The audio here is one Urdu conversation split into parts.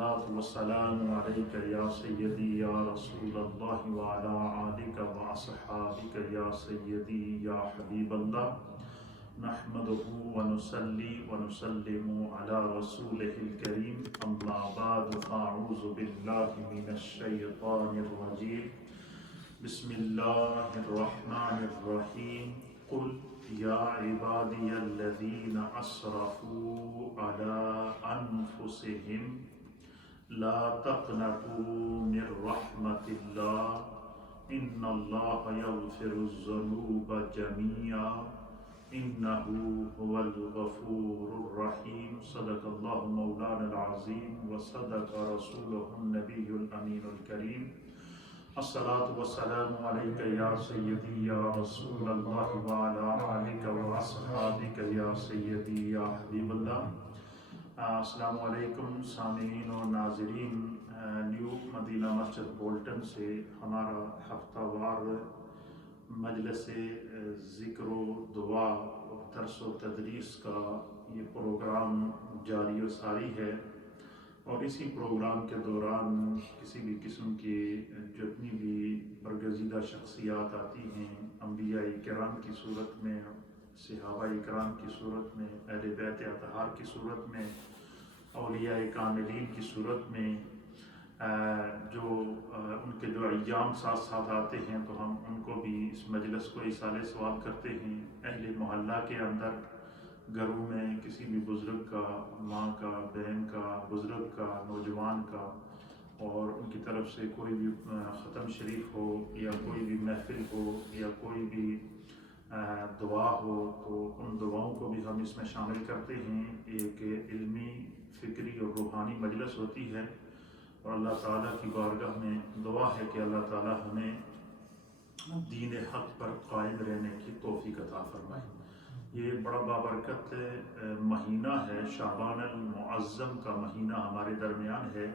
الصلاة والسلام عليك يا سيدي يا رسول الله وعلى آلك وأصحابك يا سيدي يا حبيب الله نحمده ونصلي ونسلم على رسوله الكريم أما بعد فأعوذ بالله من الشيطان الرجيم بسم الله الرحمن الرحيم قل يا عبادي الذين أسرفوا على أنفسهم لا تقنطوا من رحمة الله إن الله يغفر الذنوب جميعا إنه هو الغفور الرحيم صدق الله مولانا العظيم وصدق رسوله النبي الأمين الكريم الصلاة والسلام عليك يا سيدي يا رسول الله وعلى آلك وأصحابك يا سيدي يا حبيب الله. السلام علیکم سامعین و ناظرین. نیو مدینہ مسجد بولٹن سے ہمارا ہفتہ وار مجلس ذکر و دعا اور درس و تدریس کا یہ پروگرام جاری و ساری ہے، اور اسی پروگرام کے دوران کسی بھی قسم کی جتنی بھی برگزیدہ شخصیات آتی ہیں، انبیاء کرام کی صورت میں، صحابہ کرام کی صورت میں، اہل بیت اطہار کی صورت میں، اولیاء کاملین کی صورت میں، جو ان کے جو ایام ساتھ ساتھ آتے ہیں، تو ہم ان کو بھی اس مجلس کو ایصال ثواب کرتے ہیں. اہل محلہ کے اندر گھروں میں کسی بھی بزرگ کا، ماں کا، بہن کا، بزرگ کا، نوجوان کا، اور ان کی طرف سے کوئی بھی ختم شریف ہو یا کوئی بھی محفل ہو یا کوئی بھی دعا ہو، تو ان دعاؤں کو بھی ہم اس میں شامل کرتے ہیں. ایک علمی، فکری اور روحانی مجلس ہوتی ہے، اور اللہ تعالیٰ کی بارگاہ میں دعا ہے کہ اللہ تعالیٰ ہمیں دین حق پر قائم رہنے کی توفیق عطا فرمائے. یہ بڑا بابرکت مہینہ ہے، شعبان المعظم کا مہینہ ہمارے درمیان ہے.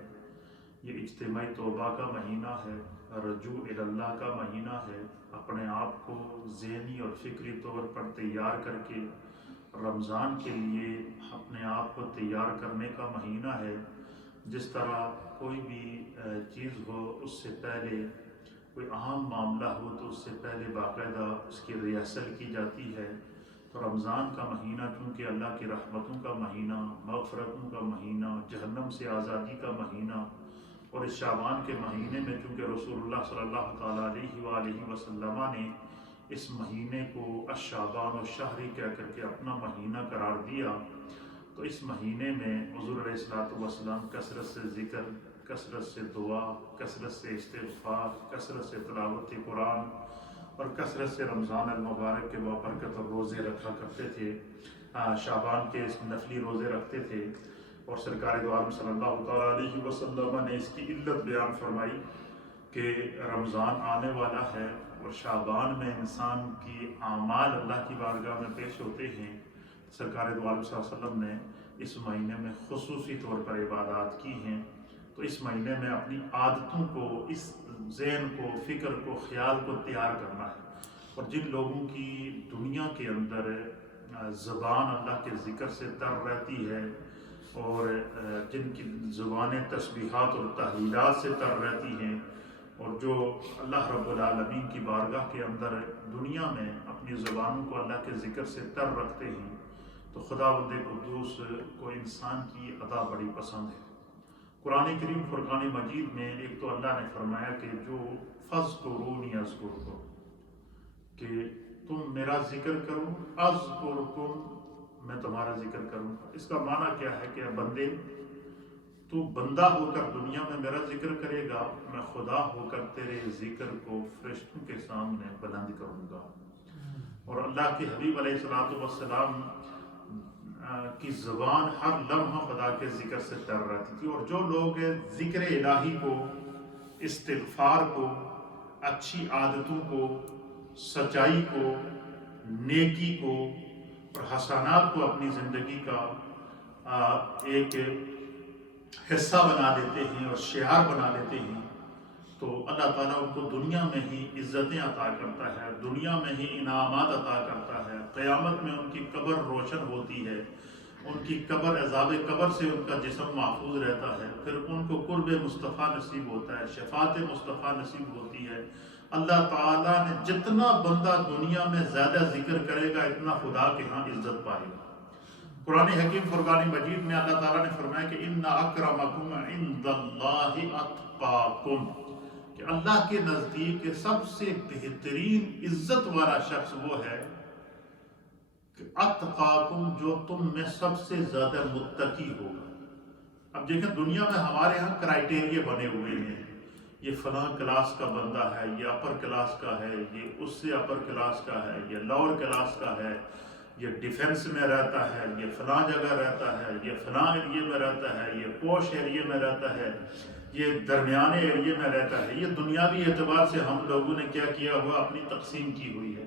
یہ اجتماعی توبہ کا مہینہ ہے، رجوع اللہ کا مہینہ ہے. اپنے آپ کو ذہنی اور فکری طور پر تیار کر کے رمضان کے لیے اپنے آپ کو تیار کرنے کا مہینہ ہے. جس طرح کوئی بھی چیز ہو، اس سے پہلے کوئی اہم معاملہ ہو تو اس سے پہلے باقاعدہ اس کی ریہرسل کی جاتی ہے. تو رمضان کا مہینہ چونکہ اللہ کی رحمتوں کا مہینہ، مغفرتوں کا مہینہ، جہنم سے آزادی کا مہینہ، اور اس شعبان کے مہینے میں چونکہ رسول اللہ صلی اللہ تعالیٰ علیہ وآلہ وسلم نے اس مہینے کو الشعبان الشہری کہہ کر کے اپنا مہینہ قرار دیا، تو اس مہینے میں حضور علیہ الصلوۃ والسلام کثرت سے ذکر، کثرت سے دعا، کثرت سے استغفار، کثرت سے تلاوت قرآن اور کثرت سے رمضان المبارک کے بابرکت اور روزے رکھا کرتے تھے. شعبان کے نفلی روزے رکھتے تھے، اور سرکار دو عالم صلی اللہ تعالیٰ علیہ وسلم نے اس کی علت بیان فرمائی کہ رمضان آنے والا ہے اور شعبان میں انسان کی اعمال اللہ کی بارگاہ میں پیش ہوتے ہیں. سرکار دو عالم صلی اللہ علیہ وسلم نے اس مہینے میں خصوصی طور پر عبادات کی ہیں. تو اس مہینے میں اپنی عادتوں کو، اس ذہن کو، فکر کو، خیال کو تیار کرنا ہے. اور جن لوگوں کی دنیا کے اندر زبان اللہ کے ذکر سے تر رہتی ہے، اور جن کی زبانیں تسبیحات اور تحلیلات سے تر رہتی ہیں، اور جو اللہ رب العالمین کی بارگاہ کے اندر دنیا میں اپنی زبانوں کو اللہ کے ذکر سے تر رکھتے ہیں، تو خداوند قدوس کو انسان کی ادا بڑی پسند ہے. قرآن کریم فرقان مجید میں ایک تو اللہ نے فرمایا کہ جو فَاذْكُرُونِي أَذْكُرْكُمْ، کہ تم میرا ذکر کرو، اذکرکم، میں تمہارا ذکر کروں گا. اس کا معنی کیا ہے کہ بندے، تو بندہ ہو کر دنیا میں میرا ذکر کرے گا، میں خدا ہو کر تیرے ذکر کو فرشتوں کے سامنے بلند کروں گا. اور اللہ کے حبیب علیہ الصلوۃ والسلام کی زبان ہر لمحہ خدا کے ذکر سے تر رہتی تھی. اور جو لوگ ذکر الہی کو، استغفار کو، اچھی عادتوں کو، سچائی کو، نیکی کو اور حسنات کو اپنی زندگی کا ایک حصہ بنا لیتے ہیں اور شعار بنا لیتے ہیں، تو اللہ تعالیٰ ان کو دنیا میں ہی عزتیں عطا کرتا ہے، دنیا میں ہی انعامات عطا کرتا ہے. قیامت میں ان کی قبر روشن ہوتی ہے، ان کی قبر، عذاب قبر سے ان کا جسم محفوظ رہتا ہے. پھر ان قرب مصطفیٰ نصیب ہوتا ہے، شفاعت مصطفیٰ نصیب ہوتی ہے۔ اللہ تعالیٰ نے جتنا بندہ دنیا میں زیادہ ذکر کرے گا اتنا خدا کے ہاں عزت پائے گا۔ قرآن حکیم فرقان مجید میں اللہ تعالیٰ نے فرمایا کہ اِنَّ أَكْرَمَكُمْ عِنْدَ اللَّهِ أَتْقَاكُمْ، کہ اللہ کے نزدیک سب سے بہترین عزت والا شخص وہ ہے کہ اتقاکم، جو تم میں سب سے زیادہ متقی ہوگا۔ اب دیکھیں دنیا میں ہمارے ہاں کرائٹیریا بنے ہوئے ہیں، یہ فلاں کلاس کا بندہ ہے، یہ اپر کلاس کا ہے، یہ اس سے اپر کلاس کا ہے، یہ لوور کلاس کا ہے، یہ ڈیفنس میں رہتا ہے، یہ فلاں جگہ رہتا ہے، یہ فلاں ایریے میں رہتا ہے، یہ پوش ایریے میں رہتا ہے، یہ درمیانے ایریے میں رہتا ہے۔ یہ دنیاوی اعتبار سے ہم لوگوں نے کیا کیا ہوا، اپنی تقسیم کی ہوئی ہے،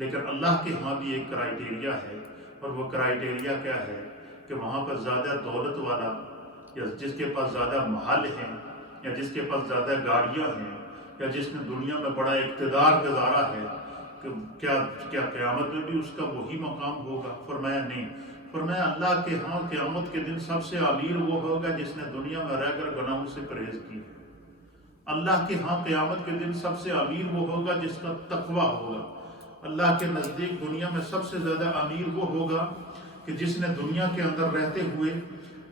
لیکن اللہ کے ہاں بھی ایک کرائٹیریا ہے، اور وہ کرائٹیریا کیا ہے کہ وہاں پر زیادہ دولت والا، یا جس کے پاس زیادہ محل ہیں، یا جس کے پاس زیادہ گاڑیاں ہیں، یا جس نے دنیا میں بڑا اقتدار گزارا ہے، کہ کیا قیامت میں بھی اس کا وہی مقام ہوگا؟ فرمایا نہیں، فرمایا اللہ کے ہاں قیامت کے دن سب سے امیر وہ ہوگا جس نے دنیا میں رہ کر گناہوں سے پرہیز کی ہے۔ اللہ کے ہاں قیامت کے دن سب سے امیر وہ ہوگا جس کا تقویٰ ہوگا۔ اللہ کے نزدیک دنیا میں سب سے زیادہ امیر وہ ہوگا کہ جس نے دنیا کے اندر رہتے ہوئے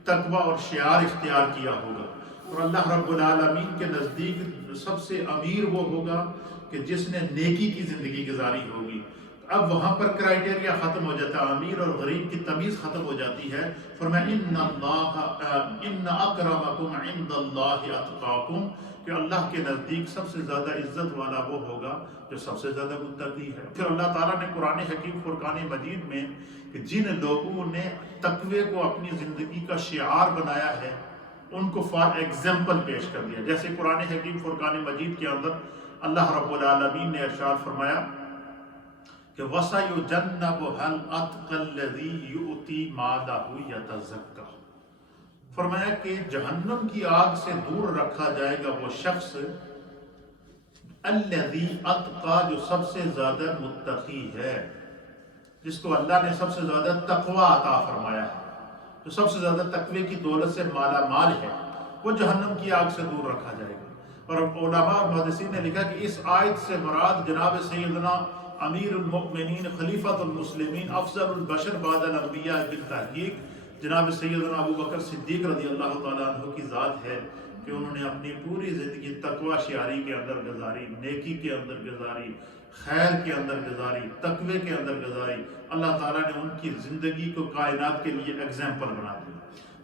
تقویٰ اور شعار اختیار کیا ہوگا۔ اور اللہ رب العالمین کے نزدیک سب سے امیر وہ ہوگا کہ جس نے نیکی کی زندگی گزاری ہوگی۔ اب وہاں پر کرائٹیریا ختم ہو جاتا ہے، امیر اور غریب کی تمیز ختم ہو جاتی ہے۔ فرمایا ان اکرمکم عند اللہ اتقاکم، کہ اللہ کے نزدیک سب سے زیادہ عزت والا وہ ہوگا جو سب سے زیادہ متقی ہے۔ پھر اللہ تعالیٰ نے قرآن حکیم فرقان مجید میں کہ جن لوگوں نے تقوی کو اپنی زندگی کا شعار بنایا ہے ان کو فار ایگزامپل پیش کر دیا۔ جیسے قرآن حکیم فرقان مجید کے اندر اللہ رب العالمین نے ارشاد فرمایا کہ وَسَيُجَنَّبُهَا الْأَتْقَى الَّذِي يُؤْتِي مَالَهُ يَتَزَكَّىٰ، فرمایا کہ جہنم کی آگ سے دور رکھا جائے گا وہ شخص الَّذِي أَتْقَىٰ، جو سب سے زیادہ متقی ہے، جس کو اللہ نے سب سے زیادہ تقویٰ عطا فرمایا ہے، جو سب سے زیادہ تقوی کی دولت سے مالا مال ہے، وہ جہنم کی آگ سے دور رکھا جائے گا۔ اور علماء اور محدثین نے لکھا کہ اس آیت سے مراد جناب سیدنا امیر المؤمنین خلیفۃ المسلمین افضل البشر بعد الانبیاء بالتحقیق جناب سیدنا ابو بکر صدیق رضی اللہ تعالیٰ عنہ کی ذات ہے، کہ انہوں نے اپنی پوری زندگی تقوی شعاری کے اندر گزاری، نیکی کے اندر گزاری، خیر کے اندر گزاری، تقوی کے اندر گزاری۔ اللہ تعالیٰ نے ان کی زندگی کو کائنات کے لیے ایگزامپل بنا دیا۔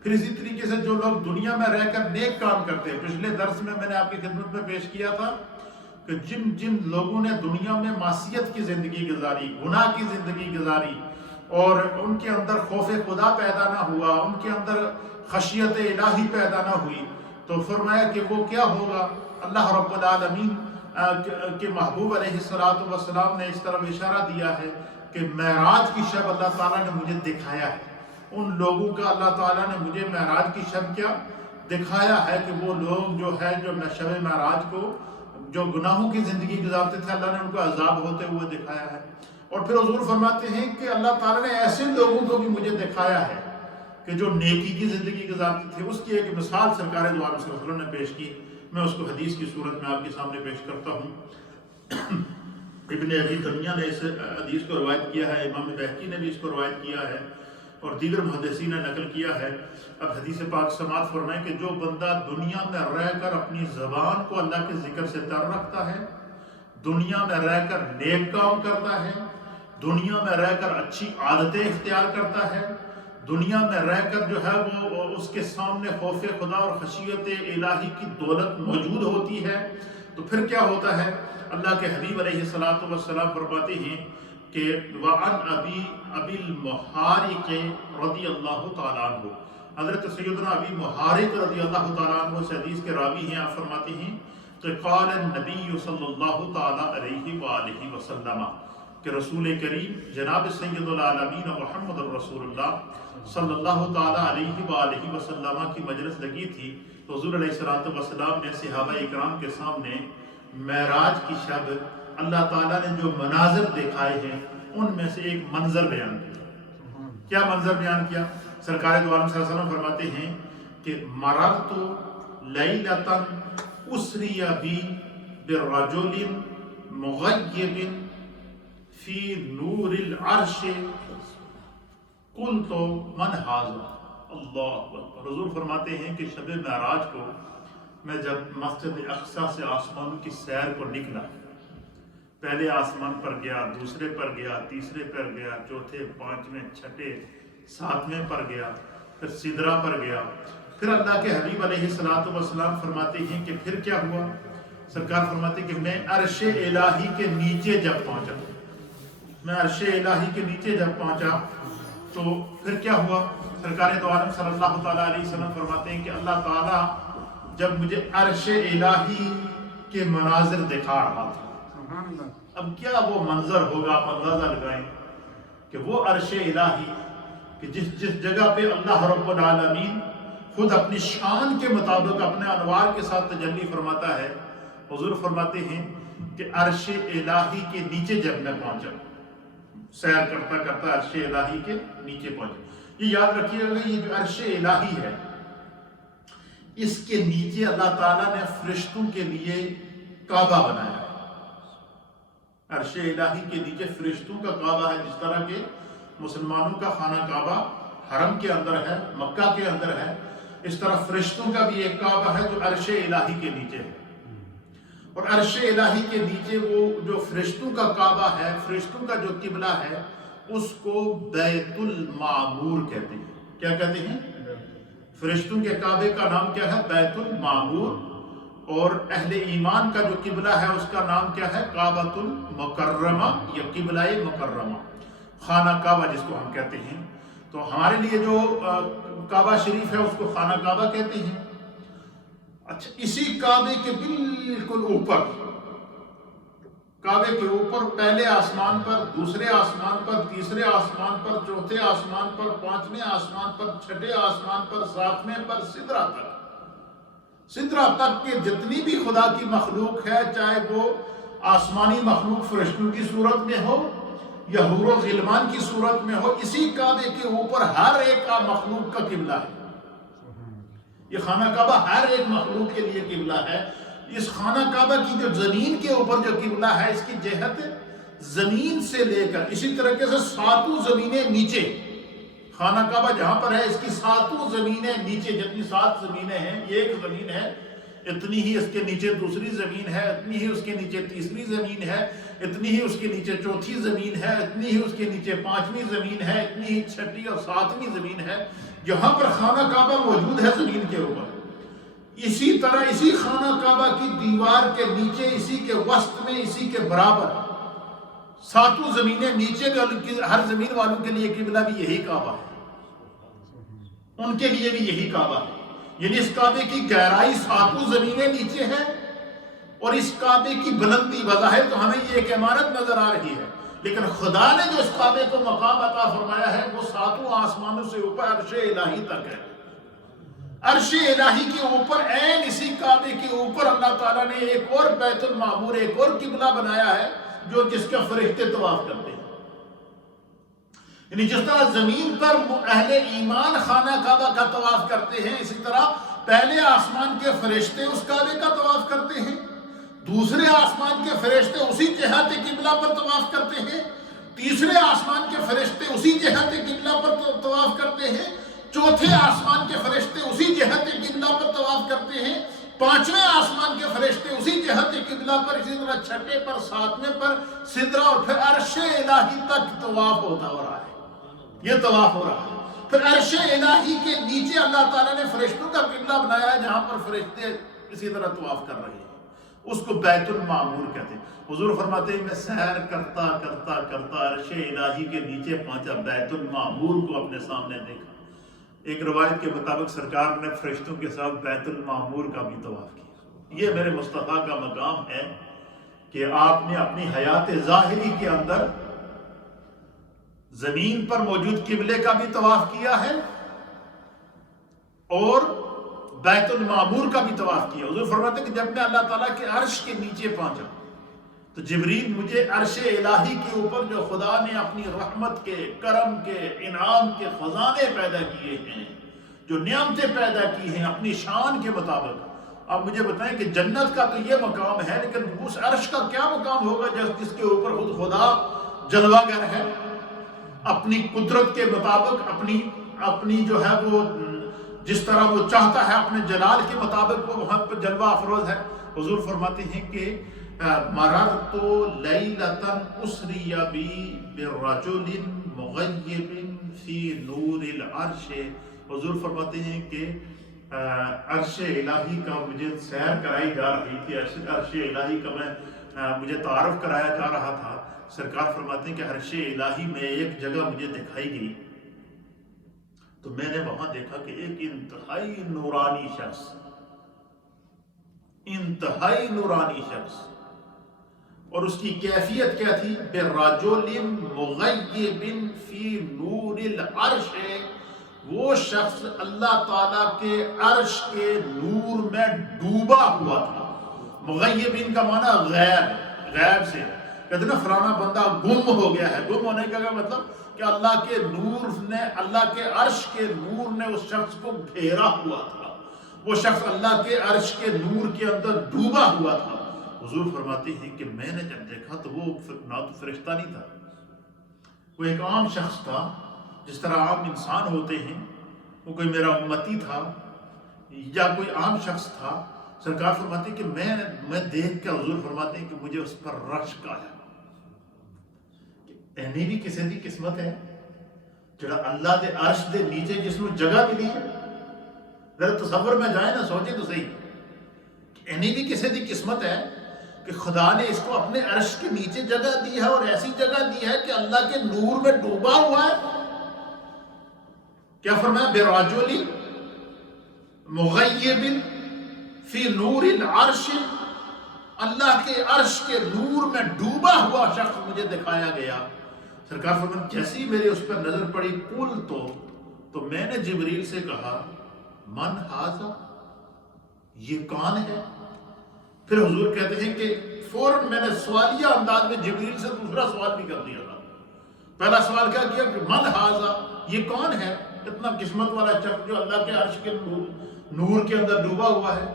پھر اسی طریقے سے جو لوگ دنیا میں رہ کر نیک کام کرتے ہیں، پچھلے درس میں میں نے آپ کی خدمت میں پیش کیا تھا کہ جن لوگوں نے دنیا میں معصیت کی زندگی گزاری، گناہ کی زندگی گزاری، اور ان کے اندر خوف خدا پیدا نہ ہوا، ان کے اندر خشیت الہی پیدا نہ ہوئی، تو فرمایا کہ وہ کیا ہوگا۔ اللہ رب العالمین کے محبوب علیہ السلام نے اس طرح اشارہ دیا ہے کہ معراج کی شب اللہ تعالیٰ نے مجھے دکھایا ہے، ان لوگوں کا اللہ تعالیٰ نے مجھے معراج کی شب کیا دکھایا ہے کہ وہ لوگ جو ہے جو شب معراج کو جو گناہوں کی زندگی گزارتے تھے، اللہ نے ان کو عذاب ہوتے ہوئے دکھایا ہے۔ اور پھر حضور فرماتے ہیں کہ اللہ تعالیٰ نے ایسے لوگوں کو بھی مجھے دکھایا ہے کہ جو نیکی کی زندگی گزارتے تھے۔ اس کی ایک مثال سرکار دو عالم صلی اللہ علیہ وسلم نے پیش کی، میں اس کو حدیث کی صورت میں آپ کے سامنے پیش کرتا ہوں۔ ابن ابی دنیا نے اس حدیث کو روایت کیا ہے، امام بہقی نے بھی اس کو روایت کیا ہے، اور دیگر محدثین نے نقل کیا ہے۔ اب حدیث پاک سماعت فرمائیں کہ جو بندہ دنیا میں رہ کر اپنی زبان کو اللہ کے ذکر سے تر رکھتا ہے، دنیا میں رہ کر نیک کام کرتا ہے، دنیا میں رہ کر اچھی عادتیں اختیار کرتا ہے، دنیا میں رہ کر جو ہے وہ اس کے سامنے خوف خدا اور خشیت الہی کی دولت موجود ہوتی ہے، تو پھر کیا ہوتا ہے؟ اللہ کے حبیب علیہ السلام فرماتے ہیں کہ وَعَنْ أَبِي الْمُحَارِقِ رضی اللہ تعالیٰ عنہ، حضرت سیدنا ابی محارق رضی اللہ تعالیٰ عنہ سے حدیث کے راوی ہیں، آپ فرماتے ہیں کہ قال النبی صلی اللہ تعالیٰ علیہ وآلہ وسلم، کہ رسول کریم جناب سید العالمین محمد الرسول اللہ صلی اللہ تعالیٰ علیہ وآلہ وسلم کی مجلس لگی تھی، تو حضور علیہ السلام نے صحابہ اکرام کے سامنے معراج کی شب اللہ تعالیٰ نے جو مناظر دکھائے ہیں ان میں سے ایک منظر بیان کیا۔ کیا منظر بیان کیا؟ سرکار دو عالم صلی اللہ علیہ وسلم فرماتے ہیں کہ مررت لیلۃ اسری بی برجل مغیب فی نور العرش قلت من ھذا۔ اللہ اکبر۔ حضور فرماتے ہیں کہ شب معراج کو میں جب مسجد اقصیٰ سے آسمانوں کی سیر کو نکلا، پہلے آسمان پر گیا، دوسرے پر گیا، تیسرے پر گیا، چوتھے، پانچویں، چھٹے، ساتویں پر گیا، پھر سدرہ پر گیا، پھر اللہ کے حبیب علیہ السلام فرماتے ہیں کہ پھر کیا ہوا؟ سرکار فرماتے ہیں کہ میں عرش الہی کے نیچے جب پہنچا، میں عرش الہی کے نیچے جب پہنچا تو پھر کیا ہوا؟ سرکار دو عالم صلی اللہ تعالیٰ علیہ وسلم فرماتے ہیں کہ اللہ تعالیٰ جب مجھے عرش الہی کے مناظر دکھا رہا تھا، اب کیا وہ منظر ہوگا، آپ اندازہ لگائیں کہ وہ عرش الہی کہ جس جگہ پہ اللہ رب العالمین خود اپنی شان کے مطابق اپنے انوار کے ساتھ تجلی فرماتا ہے، حضور فرماتے ہیں کہ عرش الہی کے نیچے جب میں پہنچا، سیر کرتا کرتا عرش الہی کے نیچے پہنچا۔ یہ یاد رکھیے گا، یہ جو عرش الہی ہے اس کے نیچے اللہ تعالیٰ نے فرشتوں کے لیے کعبہ بنایا ہے۔ عرش الہی کے نیچے فرشتوں کا کعبہ ہے، جس طرح کہ مسلمانوں کا خانہ کعبہ حرم کے اندر ہے، مکہ کے اندر ہے، اس طرح فرشتوں کا بھی ایک کعبہ ہے جو عرش الہی کے نیچے ہے۔ اور عرش الہی کے نیچے وہ جو فرشتوں کا کعبہ ہے، فرشتوں کا جو قبلہ ہے، اس کو بیت المعمور کہتے ہیں۔ کیا کہتے ہیں؟ فرشتوں کے کعبے کا نام کیا ہے؟ بیت المعمور۔ اور اہل ایمان کا جو قبلہ ہے اس کا نام کیا ہے؟ کعبۃ المکرمہ یا قبلہ مکرمہ، خانہ کعبہ جس کو ہم کہتے ہیں۔ تو ہمارے لیے جو کعبہ شریف ہے اس کو خانہ کعبہ کہتے ہیں۔ اچھا، اسی کعبے کے بالکل اوپر، کعبے کے اوپر پہلے آسمان پر، دوسرے آسمان پر، تیسرے آسمان پر، چوتھے آسمان پر، پانچویں آسمان پر، چھٹے آسمان پر، ساتویں پر، سدرہ تک کے جتنی بھی خدا کی مخلوق ہے، چاہے وہ آسمانی مخلوق فرشتوں کی صورت میں ہو یا حور و غلمان کی صورت میں ہو، اسی کعبے کے اوپر ہر ایک کا مخلوق کا قبلہ ہے۔ یہ خانہ کعبہ ہر ایک مخلوق کے لیے قبلہ ہے۔ اس خانہ کعبہ کی جو زمین کے اوپر جو قبلہ ہے، اس کی جہت زمین سے لے کر اسی طریقے سے ساتوں زمینیں نیچے، خانہ کعبہ جہاں پر ہے اس کی ساتوں زمینیں نیچے، جتنی 7 زمینیں ہیں، یہ ایک زمین ہے، اتنی ہی اس کے نیچے دوسری زمین ہے، اتنی ہی اس کے نیچے تیسری زمین ہے، اتنی ہی اس کے نیچے چوتھی زمین ہے، اتنی ہی اس کے نیچے 5ویں زمین ہے، اتنی ہی 6 اور 7ویں زمین ہے۔ جہاں پر خانہ کعبہ موجود ہے زمین کے اوپر، اسی طرح اسی خانہ کعبہ کی دیوار کے نیچے، اسی کے وسط میں، اسی کے برابر 7 زمینیں نیچے، ہر زمین والوں کے لیے قبلہ بھی یہی کعبہ ہے، ان کے لیے بھی یہی کعبہ ہے۔ یعنی اس کعبے کی گہرائی 7 زمینیں نیچے ہے، اور اس کعبے کی بلندی بظاہر تو ہمیں یہ ایک عمارت نظر آ رہی ہے، لیکن خدا نے جو اس کعبے کو مقام عطا فرمایا ہے وہ 7 آسمانوں سے اوپر عرش الہی تک ہے۔ عرش الہی کے اوپر، عین اسی کعبے کے اوپر اللہ تعالیٰ نے ایک اور بیت المعمور، ایک اور قبلہ بنایا ہے جو جس کا فرشتے طواف کرتے ہیں۔ یعنی جس طرح زمین پر اہل ایمان خانہ کعبہ کا طواف کرتے ہیں، اسی طرح پہلے آسمان کے فرشتے اس کعبے کا طواف کرتے ہیں، دوسرے آسمان کے فرشتے اسی جہت قبلہ پر طواف کرتے ہیں، تیسرے آسمان کے فرشتے اسی جہت قبلہ پر طواف کرتے ہیں، چوتھے آسمان کے فرشتے اسی جہت قبلہ پر طواف کرتے ہیں، 5ویں آسمان کے فرشتے اسی جہت قبلہ پر، اسی طرح 6 پر، 7ویں پر سدرہ، اور پھر عرش الہی تک طواف ہوتا ہو رہا ہے۔ یہ طواف ہو رہا ہے۔ پھر عرش الہی کے نیچے اللہ تعالیٰ نے فرشتوں کا قبلہ بنایا ہے جہاں پر فرشتے اسی طرح طواف کر رہے ہیں، اس کو بیت المعمور کہتے ہیں۔ حضور فرماتے ہیں میں سیر کرتا کرتا کرتا عرش الہی کے نیچے پہنچا، بیت المعمور کو اپنے سامنے دیکھا۔ ایک روایت کے مطابق سرکار نے فرشتوں کے ساتھ بیت المعمور کا بھی طواف کیا۔ یہ میرے مصطفیٰ کا مقام ہے کہ آپ نے اپنی حیات ظاہری کے اندر زمین پر موجود قبلے کا بھی طواف کیا ہے اور بیت المعمور کا بھی طواف کیا۔ حضور فرماتے ہیں کہ جب میں اللہ تعالیٰ کے عرش کے نیچے پہنچا تو جبریل مجھے عرش الہی کے اوپر جو خدا نے اپنی رحمت کے، کرم کے، انعام کے خزانے پیدا کیے ہیں، جو نعمتیں پیدا کی ہیں اپنی شان کے مطابق، آپ مجھے بتائیں کہ جنت کا تو یہ مقام ہے، لیکن اس عرش کا کیا مقام ہوگا جس کے اوپر خود خدا جلوہ گر ہے، اپنی قدرت کے مطابق اپنی جو ہے وہ جس طرح وہ چاہتا ہے اپنے جلال کے مطابق وہ وہاں پر جلوہ افروز ہے۔ حضور فرماتے ہیں کہ مررت لیلۃ اسری بی برجل مغیب فی نور العرش۔ حضور فرماتے ہیں کہ عرش الہی کا مجھے سیر کرائی جا رہی تھی، عرش الہی کا مجھے تعارف کرایا جا رہا تھا۔ سرکار فرماتے ہیں کہ عرش الہی میں ایک جگہ مجھے دکھائی گئی، تو میں نے وہاں دیکھا کہ ایک انتہائی نورانی شخص، انتہائی نورانی شخص، اور اس کی کیفیت کیا تھی؟ برجل مغیب فی نور العرش، وہ شخص اللہ تعالیٰ کے عرش کے نور میں ڈوبا ہوا تھا۔ مغیبین کا معنی غیب سے، کہتے نا فلانا بندہ گم ہو گیا ہے۔ گم ہونے کا مطلب کہ اللہ کے نور نے، اللہ کے عرش کے نور نے اس شخص کو گھیرا ہوا تھا، وہ شخص اللہ کے عرش کے نور کے اندر ڈوبا ہوا تھا۔ حضور فرماتے ہیں کہ میں نے جب دیکھا تو وہ نہ تو فرشتہ نہیں تھا، وہ ایک عام شخص تھا، جس طرح عام انسان ہوتے ہیں، وہ کوئی میرا امتی تھا یا کوئی عام شخص تھا۔ سرکار فرماتے ہیں کہ میں دیکھ کے حضور فرماتے ہیں کہ مجھے اس پر رشک آیا، اینی بھی کسی دی قسمت ہے جڑا اللہ دے عرش دے نیچے جس میں جگہ ملی ہے۔ ذرا تصور میں جائے نا، سوچے تو صحیح، اینی بھی کسی دی قسمت ہے کہ خدا نے اس کو اپنے عرش کے نیچے جگہ دی ہے، اور ایسی جگہ دی ہے کہ اللہ کے نور میں ڈوبا ہوا ہے۔ کیا فرمایا؟ برجل مغیب فی نور العرش، اللہ کے عرش کے نور میں ڈوبا ہوا شخص مجھے دکھایا گیا۔ سرکار فرماتے جیسی میرے اس پر نظر پڑی، قل تو میں نے جبریل سے کہا من ھذا، یہ کون ہے؟ پھر حضور کہتے ہیں کہ فوراً میں نے سوالیہ انداز میں جبریل سے دوسرا سوال بھی کر دیا تھا۔ پہلا سوال کیا کیا کہ من ھذا، یہ کون ہے اتنا قسمت والا شخص جو اللہ کے عرش کے نور کے اندر ڈوبا ہوا ہے؟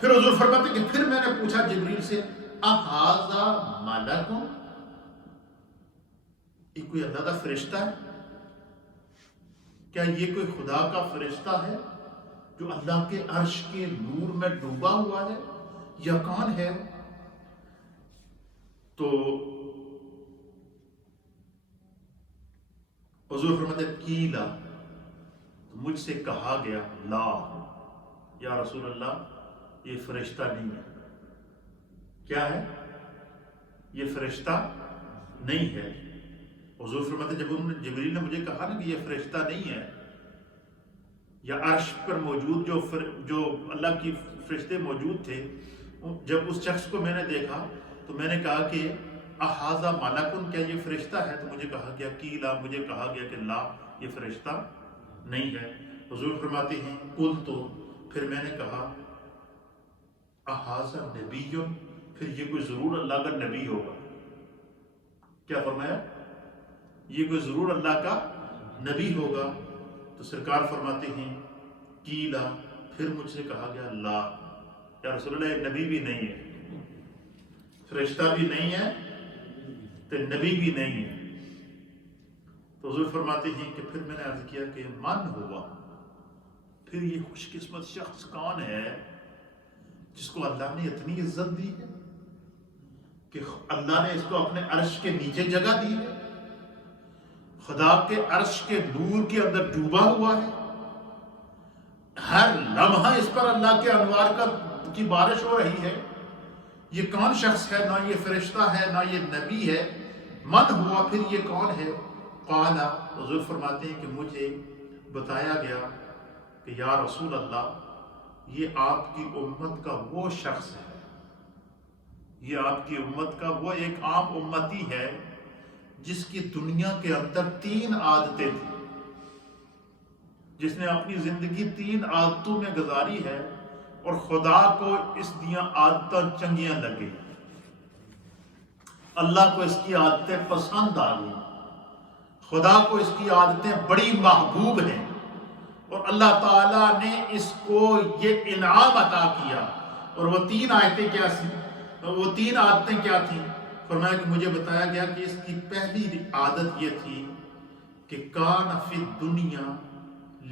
پھر حضور فرماتے ہیں کہ پھر میں نے پوچھا جبریل سے اھذا ملک، یہ کوئی اللہ کا فرشتہ ہے؟ کیا یہ کوئی خدا کا فرشتہ ہے جو اللہ کے عرش کے نور میں ڈوبا ہوا ہے، یا کون ہے؟ تو حضور فرماتے ہیں کیلا، مجھ سے کہا گیا لا، یا رسول اللہ یہ فرشتہ نہیں ہے۔ کیا ہے؟ یہ فرشتہ نہیں ہے۔ حضور فرماتے جب جبریل نے مجھے کہا نا کہ یہ فرشتہ نہیں ہے، یا عرش پر موجود جو اللہ کی فرشتے موجود تھے، جب اس شخص کو میں نے دیکھا تو میں نے کہا کہ اھذا ملکن، کیا یہ فرشتہ ہے؟ تو مجھے کہا گیا کیلا، مجھے کہا گیا کہ لا، یہ فرشتہ نہیں ہے۔ حضور فرماتے ہیں قل، تو پھر میں نے کہا اھذا نبی، پھر یہ کوئی ضرور اللہ کا نبی ہوگا۔ کیا فرمایا؟ یہ کوئی ضرور اللہ کا نبی ہوگا۔ تو سرکار فرماتے ہیں کیلا، پھر مجھ سے کہا گیا لا، یا رسول اللہ یہ نبی بھی نہیں ہے، فرشتہ بھی نہیں ہے تو نبی بھی نہیں ہے۔ تو حضور فرماتے ہیں کہ پھر میں نے عرض کیا کہ من ہوا، پھر یہ خوش قسمت شخص کون ہے جس کو اللہ نے اتنی عزت دی ہے کہ اللہ نے اس کو اپنے عرش کے نیچے جگہ دی ہے، خدا کے عرش کے نور کے اندر ڈوبا ہوا ہے، ہر لمحہ اس پر اللہ کے انوار کی بارش ہو رہی ہے۔ یہ کون شخص ہے؟ نہ یہ فرشتہ ہے نہ یہ نبی ہے۔ من ہوا، پھر یہ کون ہے؟ قال، حضور فرماتے ہیں کہ مجھے بتایا گیا کہ یا رسول اللہ یہ آپ کی امت کا وہ شخص ہے، یہ آپ کی امت کا وہ ایک عام امتی ہے جس کی دنیا کے اندر 3 عادتیں تھیں، جس نے اپنی زندگی 3 عادتوں میں گزاری ہے، اور خدا کو اس دیا عادتیں چنگیاں لگی، اللہ کو اس کی عادتیں پسند آ گئی، خدا کو اس کی عادتیں بڑی محبوب ہیں، اور اللہ تعالیٰ نے اس کو یہ انعام عطا کیا اور وہ 3 آیتیں کیا تھیں؟ وہ 3 عادتیں کیا تھیں؟ فرمایا کہ مجھے بتایا گیا کہ اس کی پہلی عادت یہ تھی کہ کان فی الدنیا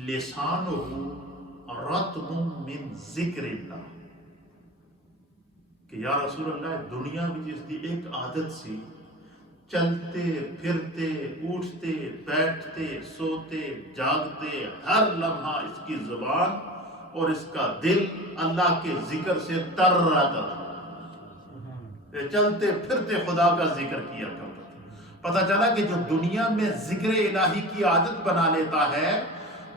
لسانہ رطب من ذکر اللہ، کہ یا رسول اللہ دنیا میں جس کی ایک عادت سی، چلتے پھرتے اٹھتے بیٹھتے سوتے جاگتے ہر لمحہ اس کی زبان اور اس کا دل اللہ کے ذکر سے تر رہتا تھا، چلتے پھرتے خدا کا ذکر کیا کرتا تھا۔ پتہ چلا کہ جو دنیا میں ذکر الہی کی عادت بنا لیتا ہے،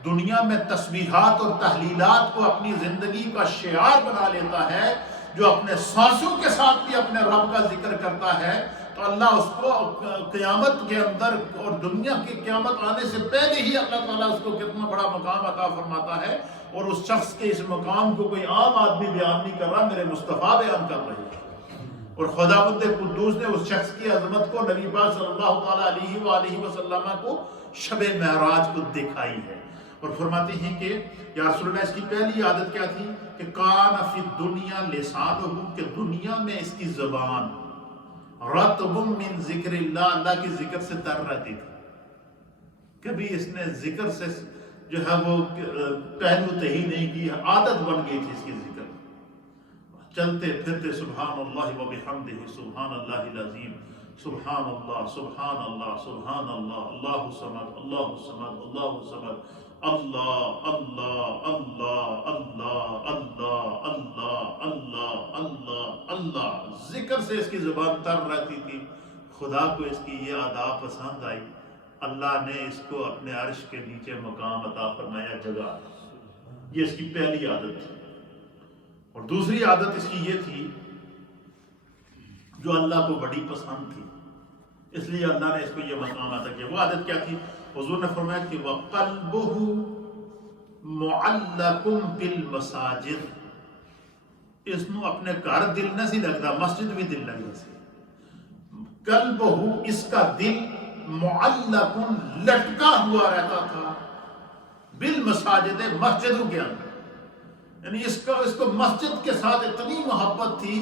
دنیا میں تسبیحات اور تحلیلات کو اپنی زندگی کا شعار بنا لیتا ہے، جو اپنے سانسوں کے ساتھ بھی اپنے رب کا ذکر کرتا ہے، تو اللہ اس کو قیامت کے اندر اور دنیا کی قیامت آنے سے پہلے ہی اللہ تعالیٰ اس کو کتنا بڑا مقام عطا فرماتا ہے، اور اس شخص کے اس مقام کو کوئی عام آدمی بیان نہیں کر رہا، میرے مصطفیٰ بیان کر رہے ہیں۔ اور خداوند قدوس نے اس شخص کی عظمت کو نبی پاک صلی اللہ تعالیٰ علیہ وآلہ وسلم کو شب معراج کو دکھائی ہے، اور فرماتے ہیں کہ یا رسول اللہ اس کی پہلی عادت کیا تھی کہ کان فی الدنیا لسانہ، کہ دنیا میں اس کی زبان رطب من ذکر اللہ، اللہ کے ذکر سے تر رہتی تھی، کبھی اس نے ذکر سے جو ہے وہ پہلو تہی نہیں کی، عادت بن گئی تھی اس کی ذکر، چلتے پھرتے سبحان اللہ و بحمدہ سبحان اللہ العظیم، سبحان اللہ سبحان اللہ سبحان اللہ، اللہ صمد اللہ صمد اللہ صمد، اللہ اللہ اللہ اللہ اللہ اللہ اللہ اللہ اللہ، ذکر سے اس کی زبان تر رہتی تھی۔ خدا کو اس کی یہ ادا پسند آئی، اللہ نے اس کو اپنے عرش کے نیچے مقام عطا فرمایا، جگہ، یہ اس کی پہلی عادت تھی۔ اور دوسری عادت اس کی یہ تھی جو اللہ کو بڑی پسند تھی، اس لیے اللہ نے اس کو یہ مقام عطا کیا۔ وہ عادت کیا تھی؟ حضور نے فرمایا کہ وَقَلْبُهُ مُعَلَّقٌ بِالْمَسَاجِدِ، اس نو اپنے گھر دل نہ سی لگتا، مسجد بھی دل لگتا سی۔ قلبہ، اس کا دل معلق، لٹکا ہوا رہتا تھا، بالمساجد، مسجدوں کے اندر، یعنی اس کو مسجد کے ساتھ اتنی محبت تھی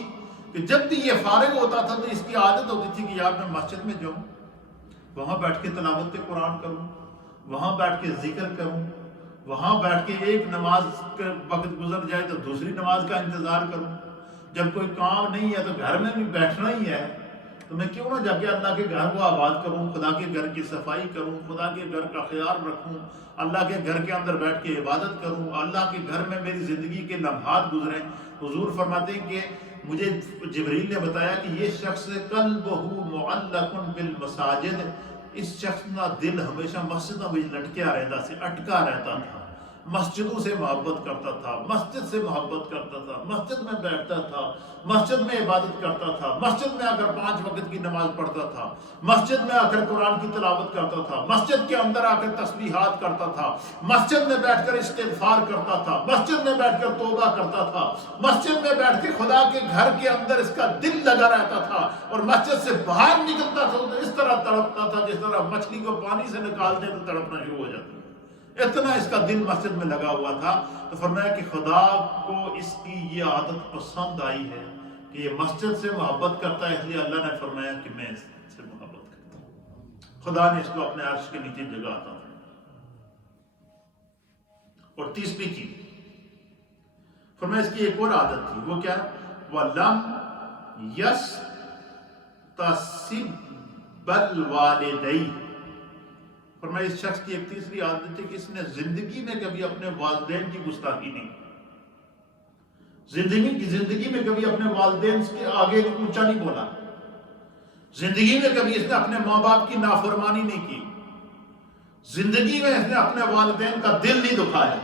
کہ جب بھی یہ فارغ ہوتا تھا تو اس کی عادت ہوتی تھی کہ یار میں مسجد میں جاؤں، وہاں بیٹھ کے تلاوت قرآن کروں، وہاں بیٹھ کے ذکر کروں، وہاں بیٹھ کے ایک نماز کا وقت گزر جائے تو دوسری نماز کا انتظار کروں، جب کوئی کام نہیں ہے تو گھر میں بھی بیٹھنا ہی ہے، تو میں کیوں نہ جا کے اللہ کے گھر کو آباد کروں، خدا کے گھر کی صفائی کروں، خدا کے گھر کا خیال رکھوں، اللہ کے گھر کے اندر بیٹھ کے عبادت کروں، اللہ کے گھر میں میری زندگی کے لمحات گزریں۔ حضور فرماتے ہیں کہ مجھے جبریل نے بتایا کہ یہ شخص قلبہ معلق بالمساجد، اس شخص کا دل ہمیشہ مسجدوں میں لٹکیا رہتا سی، اٹکا رہتا تھا، مسجدوں سے محبت کرتا تھا، مسجد سے محبت کرتا تھا، مسجد میں بیٹھتا تھا، مسجد میں عبادت کرتا تھا، مسجد میں آ کر 5 وقت کی نماز پڑھتا تھا، مسجد میں آ کر قرآن کی تلاوت کرتا تھا، مسجد کے اندر آ کر تسبیحات کرتا تھا، مسجد میں بیٹھ کر استغفار کرتا تھا، مسجد میں بیٹھ کر توبہ کرتا تھا، مسجد میں بیٹھ کے خدا کے گھر کے اندر اس کا دل لگا رہتا تھا، اور مسجد سے باہر نکلتا تھا تو اس طرح تڑپتا تھا جس طرح مچھلی کو پانی سے نکال دے تو تڑپنا شروع ہو جاتا، اتنا اس کا دل مسجد میں لگا ہوا تھا۔ تو فرمایا کہ خدا کو اس کی یہ عادت پسند آئی ہے کہ یہ مسجد سے محبت کرتا ہے، اس لیے اللہ نے فرمایا کہ میں اس سے محبت کرتا ہوں، خدا نے اس کو اپنے عرش کے نیچے جگہ عطا فرمائی۔ اور تیسری چیز فرمایا اس کی ایک اور عادت تھی، وہ کیا؟ وَلَمْ يَسْتَسِبَّ الْوَالِدَيْنِ، فرمایا اس شخص کی ایک تیسری عادت ہے کہ اس نے زندگی میں کبھی اپنے والدین کی گستاخی نہیں، زندگی میں کبھی اپنے والدین کے آگے اونچا نہیں بولا، زندگی میں کبھی اس نے اپنے ماں باپ کی نافرمانی نہیں کی، زندگی میں اس نے اپنے والدین کا دل نہیں دکھایا۔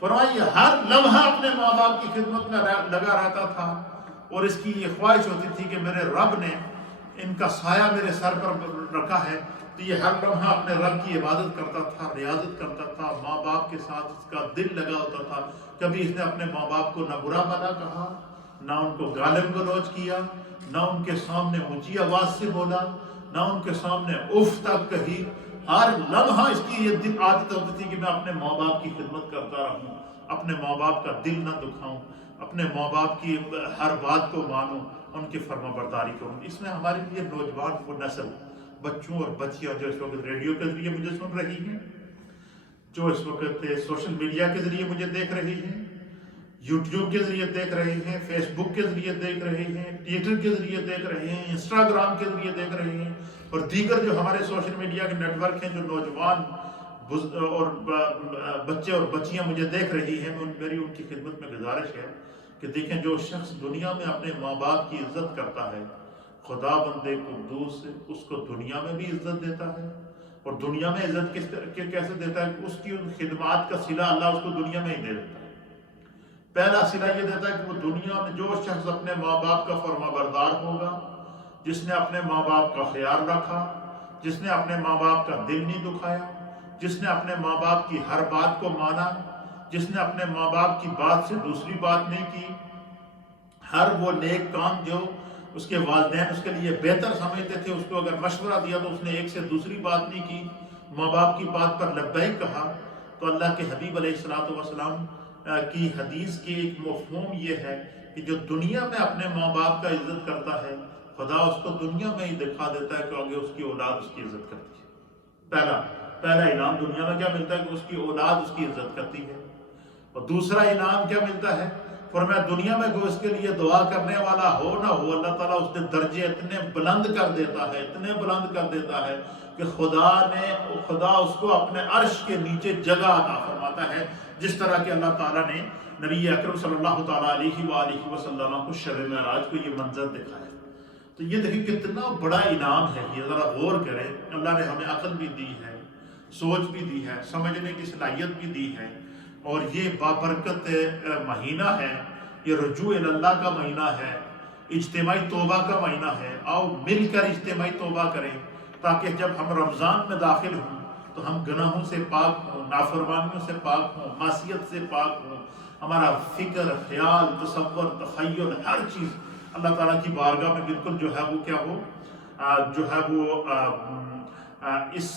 فرمایا یہ ہر لمحہ اپنے ماں باپ کی خدمت میں لگا رہتا تھا، اور اس کی یہ خواہش ہوتی تھی کہ میرے رب نے ان کا سایہ میرے سر پر رکھا ہے، تو یہ ہر لمحہ اپنے رب کی عبادت کرتا تھا، ریاضت کرتا تھا، ماں باپ کے ساتھ اس کا دل لگا ہوتا تھا، کبھی اس نے اپنے ماں باپ کو نہ برا بھلا کہا، نہ ان کو گالم گلوچ کیا، نہ ان کے سامنے اونچی آواز سے بولا، نہ ان کے سامنے اف تک کہی، ہر لمحہ اس کی یہ عادت ہوتی تھی کہ میں اپنے ماں باپ کی خدمت کرتا رہوں، اپنے ماں باپ کا دل نہ دکھاؤں۔ اپنے ماں باپ کی ہر بات کو مانو، ان کی فرما برداری کرو۔ اس میں ہمارے لیے نوجوان وہ نسل، بچوں اور بچیاں جو اس وقت ریڈیو کے ذریعے مجھے سن رہی ہیں، جو اس وقت سوشل میڈیا کے ذریعے مجھے دیکھ رہی ہیں، یوٹیوب کے ذریعے دیکھ رہے ہیں، فیس بک کے ذریعے دیکھ رہے ہیں، ٹویٹر کے ذریعے دیکھ رہے ہیں، انسٹاگرام کے ذریعے دیکھ رہے ہیں، اور دیگر جو ہمارے سوشل میڈیا کے نیٹ ورک ہیں، جو نوجوان اور بچے اور بچیاں مجھے دیکھ رہی ہیں، میری ان کی خدمت میں گزارش ہے کہ دیکھیں، جو شخص دنیا میں اپنے ماں باپ کی عزت کرتا ہے، خدا بند قدوس اس کو دنیا میں بھی عزت دیتا ہے، اور دنیا میں عزت کیسے دیتا ہے کہ اس کی ان خدمات کا صلہ اللہ اس کو دنیا میں ہی دے دیتا ہے۔ پہلا صلہ یہ دیتا ہے کہ وہ دنیا میں جو شخص اپنے ماں باپ کا فرما بردار ہوگا، جس نے اپنے ماں باپ کا خیال رکھا، جس نے اپنے ماں باپ کا دل نہیں دکھایا، جس نے اپنے ماں باپ کی ہر بات کو مانا، جس نے اپنے ماں باپ کی بات سے دوسری بات نہیں کی، ہر وہ نیک کام جو اس کے والدین اس کے لیے بہتر سمجھتے تھے، اس کو اگر مشورہ دیا تو اس نے ایک سے دوسری بات نہیں کی، ماں باپ کی بات پر لبیک کہا، تو اللہ کے حبیب علیہ السلام کی حدیث کی ایک مفہوم یہ ہے کہ جو دنیا میں اپنے ماں باپ کا عزت کرتا ہے، خدا اس کو دنیا میں ہی دکھا دیتا ہے کہ آگے اس کی اولاد اس کی عزت کرتی ہے۔ پہلا انعام دنیا میں کیا ملتا ہے کہ اس کی اولاد اس کی عزت کرتی ہے، اور دوسرا انعام کیا ملتا ہے؟ فرمایا دنیا میں کوئی اس کے لیے دعا کرنے والا ہو نہ ہو، اللہ تعالیٰ اس کے درجے اتنے بلند کر دیتا ہے، اتنے بلند کر دیتا ہے کہ خدا اس کو اپنے عرش کے نیچے جگہ عطا فرماتا ہے، جس طرح کہ اللہ تعالیٰ نے نبی اکرم صلی اللہ تعالیٰ علیہ وآلہ وسلم کو شب معراج کو یہ منظر دکھایا۔ تو یہ دیکھیں کتنا بڑا انعام ہے، یہ ذرا غور کریں۔ اللہ نے ہمیں عقل بھی دی ہے، سوچ بھی دی ہے، سمجھنے کی صلاحیت بھی دی ہے، اور یہ بابرکت مہینہ ہے، یہ رجوع اللہ کا مہینہ ہے، اجتماعی توبہ کا مہینہ ہے۔ آؤ مل کر اجتماعی توبہ کریں، تاکہ جب ہم رمضان میں داخل ہوں تو ہم گناہوں سے پاک ہوں، نافرمانیوں سے پاک ہوں، معصیت سے پاک ہوں، ہمارا فکر، خیال، تصور، تخیل، ہر چیز اللہ تعالیٰ کی بارگاہ میں بالکل جو ہے وہ کیا ہو، جو ہے وہ اس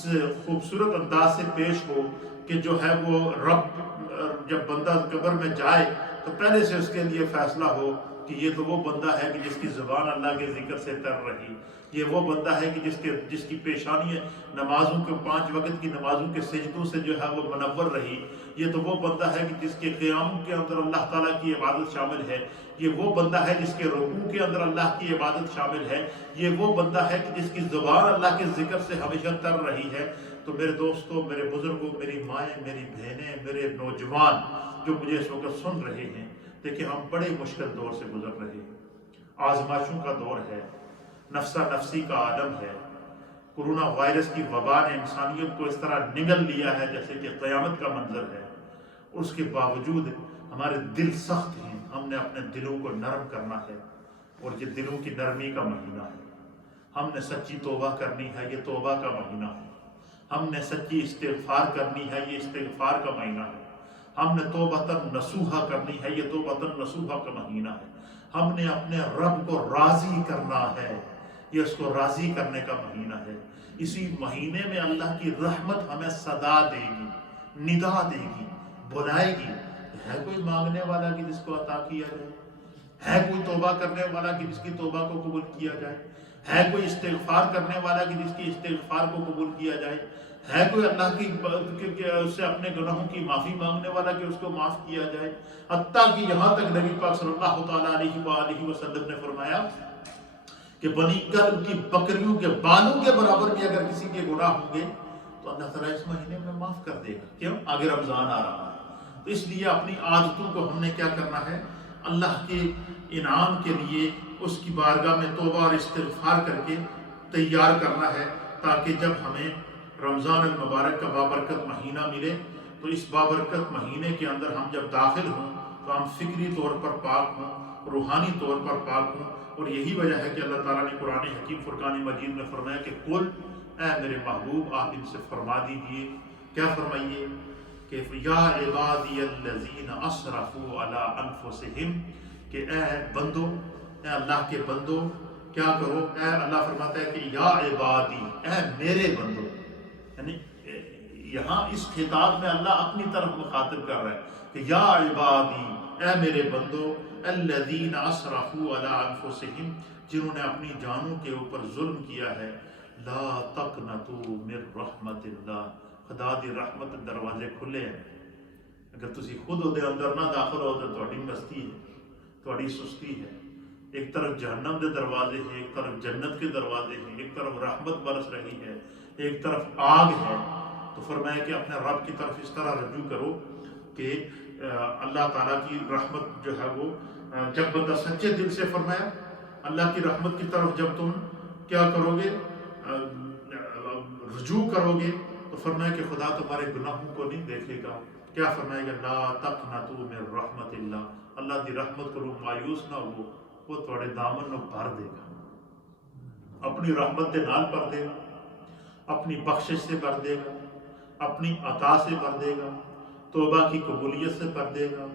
خوبصورت انداز سے پیش ہو کہ جو ہے وہ رب جب بندہ قبر میں جائے تو پہلے سے اس کے لیے فیصلہ ہو کہ یہ تو وہ بندہ ہے کہ جس کی زبان اللہ کے ذکر سے تر رہی، یہ وہ بندہ ہے کہ جس کی پیشانی نمازوں کے 5 وقت کی نمازوں کے سجدوں سے جو ہے وہ منور رہی، یہ تو وہ بندہ ہے کہ جس کے قیام کے اندر اللہ تعالیٰ کی عبادت شامل ہے، یہ وہ بندہ ہے جس کے رکوع کے اندر اللہ کی عبادت شامل ہے، یہ وہ بندہ ہے کہ جس کی زبان اللہ کے ذکر سے ہمیشہ تر رہی ہے۔ تو میرے دوستوں، میرے بزرگوں، میری مائیں، میری بہنیں، میرے نوجوان جو مجھے اس وقت سن رہے ہیں، دیکھیں ہم بڑے مشکل دور سے گزر رہے ہیں، آزمائشوں کا دور ہے، نفسا نفسی کا عالم ہے، کورونا وائرس کی وبا نے انسانیت کو اس طرح نگل لیا ہے جیسے کہ قیامت کا منظر ہے، اس کے باوجود ہمارے دل سخت ہیں، ہم نے اپنے دلوں کو نرم کرنا ہے، اور یہ دلوں کی نرمی کا مہینہ ہے۔ ہم نے سچی توبہ کرنی ہے، یہ توبہ کا مہینہ ہے۔ ہم نے سچی استغفار کرنی ہے، یہ استغفار کا مہینہ ہے۔ ہم نے توبۃ نصوحہ کرنی ہے، یہ توبۃ نصوحہ کا مہینہ ہے۔ ہم نے اپنے رب کو راضی کرنا ہے، یہ اس کو راضی کرنے کا مہینہ ہے۔ اسی مہینے میں اللہ کی رحمت ہمیں صدا دے گی، ندا دے گی، بلائے گی۔ ہے کوئی مانگنے والا کہ جس کو عطا کیا جائے؟ ہے کوئی توبہ کرنے والا کہ جس کی توبہ کو قبول کیا جائے؟ ہے کوئی استغفار کرنے والا کہ جس کی استغفار کو قبول کیا جائے؟ ہے کوئی اللہ کی اس سے اپنے گناہوں کی معافی مانگنے والا کہ اس کو معاف کیا جائے؟ حتیٰ کہ یہاں تک نبی پاک صلی اللہ تعالیٰ علیہ وآلہ وسلم نے فرمایا کہ بنی کلب کی بکریوں کے بالوں کے برابر بھی اگر کسی کے گناہ ہوں گے تو اللہ تعالیٰ اس مہینے میں معاف کر دے گا۔ کیوں؟ آگے رمضان آ رہا ہے۔ تو اس لیے اپنی عادتوں کو ہم نے کیا کرنا ہے؟ اللہ کے انعام کے لیے اس کی بارگاہ میں توبہ اور استغفار کر کے تیار کرنا ہے، تاکہ جب ہمیں رمضان المبارک کا بابرکت مہینہ ملے تو اس بابرکت مہینے کے اندر ہم جب داخل ہوں تو ہم فکری طور پر پاک ہوں، روحانی طور پر پاک ہوں۔ اور یہی وجہ ہے کہ اللہ تعالیٰ نے قرآن حکیم فرقان مجید میں فرمایا کہ قل، اے میرے محبوب آپ ان سے فرما دیجئے، کیا فرمائیے کہ یا عبادی الذین اسرفوا علی انفسہم، کہ اے بندو، اے اللہ کے بندو کیا کرو؟ اے اللہ فرماتا ہے کہ یا عبادی، اے میرے بندو، یعنی یہاں اس خطاب میں اللہ اپنی طرف مخاطب کر رہا ہے کہ یا عبادی، اے میرے بندو الذین اسرفوا علی انفسہم، جنہوں نے اپنی جانوں کے اوپر ظلم کیا ہے، لا تقنطوا من رحمت اللہ، خدا دی رحمت دروازے کھلے ہیں، اگر تسی خود دے اندر نہ داخل ہو تو تہاڈی مستی ہے، تہاڈی سستی ہے۔ ایک طرف جہنم دے دروازے ہیں، ایک طرف جنت کے دروازے ہیں، ایک طرف رحمت برس رہی ہے، ایک طرف آگ ہے۔ تو فرمایا کہ اپنے رب کی طرف اس طرح رجوع کرو کہ اللہ تعالیٰ کی رحمت جو ہے وہ جب بندہ سچے دل سے، فرمایا اللہ کی رحمت کی طرف جب تم کیا کرو گے، رجوع کرو گے، تو فرمایا کہ خدا تمہارے گناہوں کو نہیں دیکھے گا۔ کیا فرمائے گا؟ لا تقنطوا من رحمت اللہ، اللہ دی رحمت کو مایوس نہ ہو، وہ تھوڑے دامن نو بھر دے گا، اپنی رحمت دے نال بھر دے گا، اپنی بخشش سے بھر دے گا، اپنی عطا سے بھر دے گا، توبہ کی قبولیت سے بھر دے گا،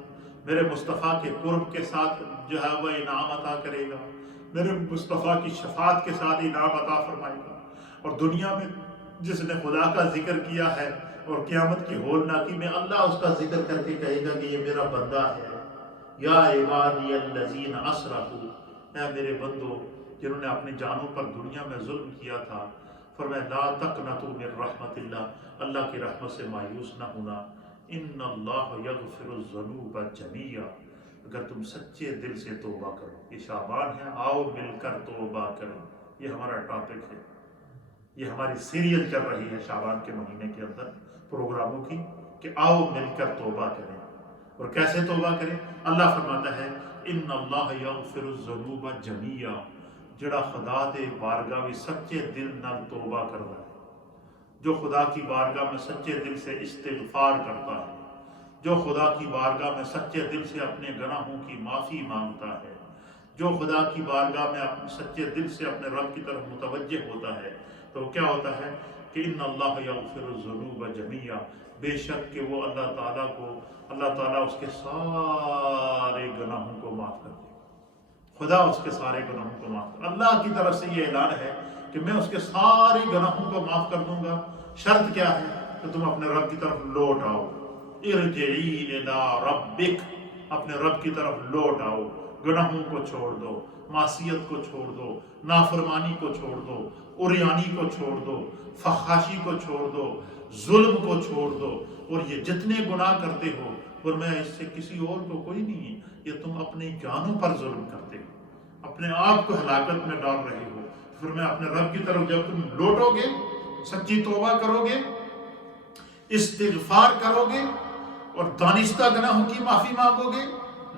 میرے مصطفیٰ کے قرب کے ساتھ جو ہے وہ انعام عطا کرے گا، میرے مصطفیٰ کی شفاعت کے ساتھ انعام عطا فرمائے گا۔ اور دنیا میں جس نے خدا کا ذکر کیا ہے اور قیامت کی ہولناکی میں اللہ اس کا ذکر کر کے کہے گا کہ یہ میرا بندہ ہے، یا عبادی الذین اسرفوا، اے میرے بندو جنہوں نے اپنی جانوں پر دنیا میں ظلم کیا تھا، فرمایا لا تقنطوا من رحمت اللہ، اللہ کی رحمت سے مایوس نہ ہونا، ان اللہ یغفر الذنوب جمیعا، اگر تم سچے دل سے توبہ کرو۔ یہ شعبان ہے، آؤ مل کر توبہ کریں، یہ ہمارا ٹاپک ہے، یہ ہماری سیریل چل رہی ہے شعبان کے مہینے کے اندر پروگراموں کی، کہ آؤ مل کر توبہ کریں۔ اور کیسے توبہ کریں؟ اللہ فرماتا ہے ان اللہ یغفر الذنوب جمیعا، جڑا خدا دے بارگاہ میں سچے دل نال توبہ کرتا ہے، جو خدا کی بارگاہ میں سچے دل سے استغفار کرتا ہے، جو خدا کی بارگاہ میں سچے دل سے اپنے گناہوں کی معافی مانگتا ہے، جو خدا کی بارگاہ میں سچے دل سے اپنے رب کی طرف متوجہ ہوتا ہے، تو کیا ہوتا ہے کہ ان اللہ یغفر الذنوب جمیعا، بے شک کہ وہ اللہ تعالیٰ اس کے سارے گناہوں کو معاف کر دے گا۔ خدا اس کے سارے گناہوں کو معاف کر، اللہ کی طرف سے یہ اعلان ہے کہ میں اس کے سارے گناہوں کو معاف کر دوں گا۔ شرط کیا ہے؟ کہ تم اپنے رب کی طرف لوٹ آؤ، ارجعی الی ربک، اپنے رب کی طرف لوٹ آؤ، گناہوں کو چھوڑ دو، معصیت کو چھوڑ دو، نافرمانی کو چھوڑ دو، عریانی کو چھوڑ دو، فحاشی کو چھوڑ دو، ظلم کو چھوڑ دو، اور یہ جتنے گناہ کرتے ہو، فرمایا اس سے کسی اور کو کوئی نہیں ہے، یہ تم اپنی جانوں پر ظلم کرتے ہو، اپنے آپ کو ہلاکت میں ڈال رہے ہو۔ فرمایا اپنے رب کی طرف جب تم لوٹو گے، سچی توبہ کرو گے، استغفار کرو گے، اور دانستہ گناہوں کی معافی مانگو گے،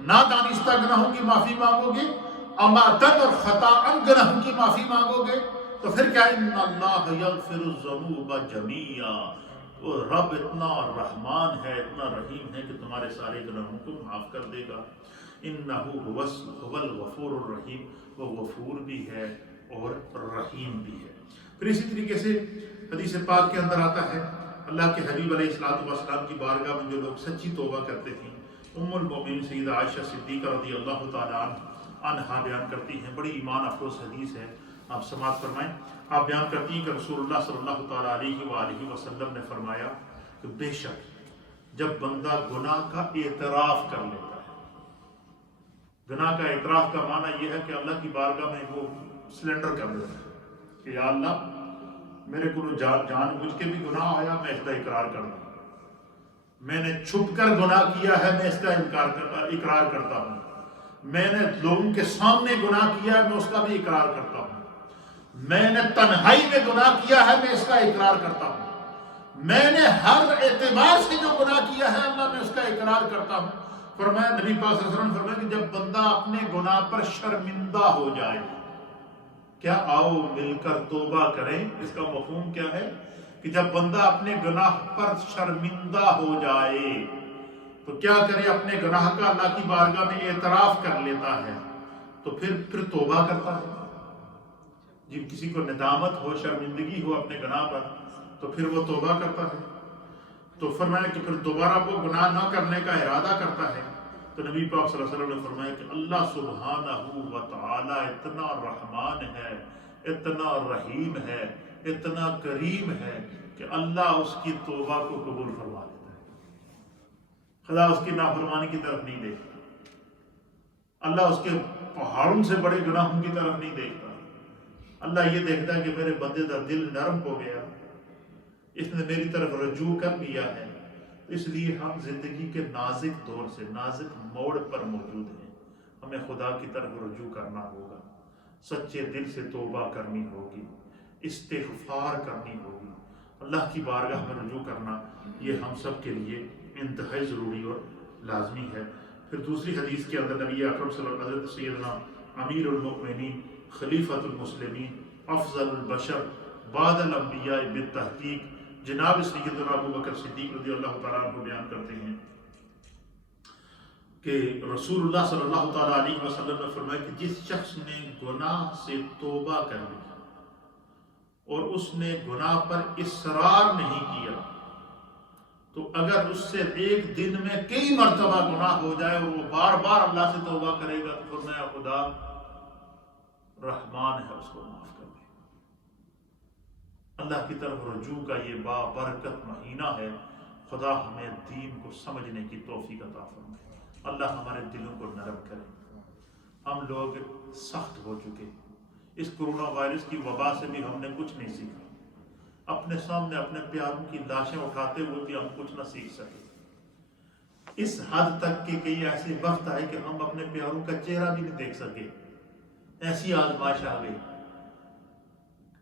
نادانستہ گناہوں کی معافی مانگو گے، عمدن اور خطاً گناہوں کی معافی مانگو گے، تو پھر کیا؟ ان اللہ یغفر الذنوب جمیعا، وہ رب اتنا رحمان ہے، اتنا رحیم ہے کہ تمہارے سارے گناہوں کو معاف کر دے گا۔ انہ هو الغفور الرحیم، وہ غفور بھی ہے اور رحیم بھی ہے۔ پھر اسی طریقے سے حدیث پاک کے اندر آتا ہے، اللہ کے حبیب علیہ الصلوۃ والسلام کی بارگاہ میں جو لوگ سچی توبہ کرتے تھیں، ام المؤمنین سیدہ عائشہ صدیقہ رضی اللہ تعالیٰ عنہا بیان کرتی ہیں، بڑی ایمان افروز حدیث ہے، آپ سماعت فرمائیں۔ آپ بیان کرتی ہیں کہ رسول اللہ صلی اللہ تعالیٰ علیہ وآلہ وسلم نے فرمایا کہ بے شک جب بندہ گناہ کا اعتراف کر لیتا ہے، گناہ کا اعتراف کا معنی یہ ہے کہ اللہ کی بارگاہ میں وہ سلنڈر کر دیتا ہے کہ یا اللہ میرے کو جان بوجھ کے بھی گناہ آیا، میں اس کا اقرار کرتا ہوں، میں نے چھپ کر گناہ کیا ہے، میں اس کا اقرار کرتا ہوں، میں نے لوگوں کے سامنے گناہ کیا ہے، میں اس کا بھی اقرار کرتا ہوں، میں نے تنہائی میں گناہ کیا ہے، میں اس کا اقرار کرتا ہوں، میں نے ہر اعتبار سے جو گناہ کیا ہے اللہ میں اس کا اقرار کرتا ہوں۔ فرمایا نبی پاک صلی اللہ علیہ وسلم فرمایا کہ جب بندہ اپنے گناہ پر شرمندہ ہو جائے، کیا آؤ مل کر توبہ کریں، اس کا مفہوم کیا ہے کہ جب بندہ اپنے گناہ پر شرمندہ ہو جائے تو کیا کرے؟ اپنے گناہ کا اللہ کی بارگاہ میں اعتراف کر لیتا ہے، تو پھر توبہ کرتا ہے۔ جب کسی کو ندامت ہو، شرمندگی ہو اپنے گناہ پر، تو پھر وہ توبہ کرتا ہے۔ تو فرمایا کہ پھر دوبارہ وہ گناہ نہ کرنے کا ارادہ کرتا ہے، تو نبی پاک صلی اللہ علیہ وسلم نے فرمایا کہ اللہ سبحانہ و تعالی اتنا رحمان ہے، اتنا رحیم ہے، اتنا کریم ہے کہ اللہ اس کی توبہ کو قبول فرما لیتا ہے، خدا اس کی نافرمانی کی طرف نہیں دیکھتا۔ اللہ اس کے پہاڑوں سے بڑے گناہوں کی طرف نہیں دیکھتا. اللہ یہ دیکھتا ہے کہ میرے بندے کا دل نرم ہو گیا, اس نے میری طرف رجوع کر لیا ہے. اس لیے ہم زندگی کے نازک دور سے, نازک موڑ پر موجود ہیں. ہمیں خدا کی طرف رجوع کرنا ہوگا, سچے دل سے توبہ کرنی ہوگی, استغفار کرنی ہوگی, اللہ کی بارگاہ میں رجوع کرنا یہ ہم سب کے لیے انتہائی ضروری اور لازمی ہے. پھر دوسری حدیث کے اندر نبی اکرم صلی اللہ علیہ وسلم, حضرت سیدنا امیر المؤمنین خلیفۃ المسلمین افضل البشر بعد الانبیاء بالتحقیق جناب سیدنا ابو بکر صدیق رضی اللہ تعالیٰ عنہ بیان کرتے ہیں کہ رسول اللہ صلی اللہ تعالیٰ علیہ وسلم نے فرمایا کہ جس شخص نے گناہ سے توبہ کر لی اور اس نے گناہ پر اصرار نہیں کیا, تو اگر اس سے ایک دن میں کئی مرتبہ گناہ ہو جائے اور وہ بار بار اللہ سے توبہ کرے گا, تو فرمایا خدا رحمان ہے, اس کو معاف کر دے. اللہ کی طرف رجوع کا یہ بابرکت مہینہ ہے. خدا ہمیں دین کو سمجھنے کی توفیق عطا فرمائے. اللہ ہمارے دلوں کو نرم کرے. ہم لوگ سخت ہو چکے. اس کرونا وائرس کی وبا سے بھی ہم نے کچھ نہیں سیکھا. اپنے سامنے اپنے پیاروں کی لاشیں اٹھاتے ہوئے بھی ہم کچھ نہ سیکھ سکے. اس حد تک کہ کئی ایسے وقت آئے کہ ہم اپنے پیاروں کا چہرہ بھی نہیں دیکھ سکے. ایسی آزمائش آ گئی.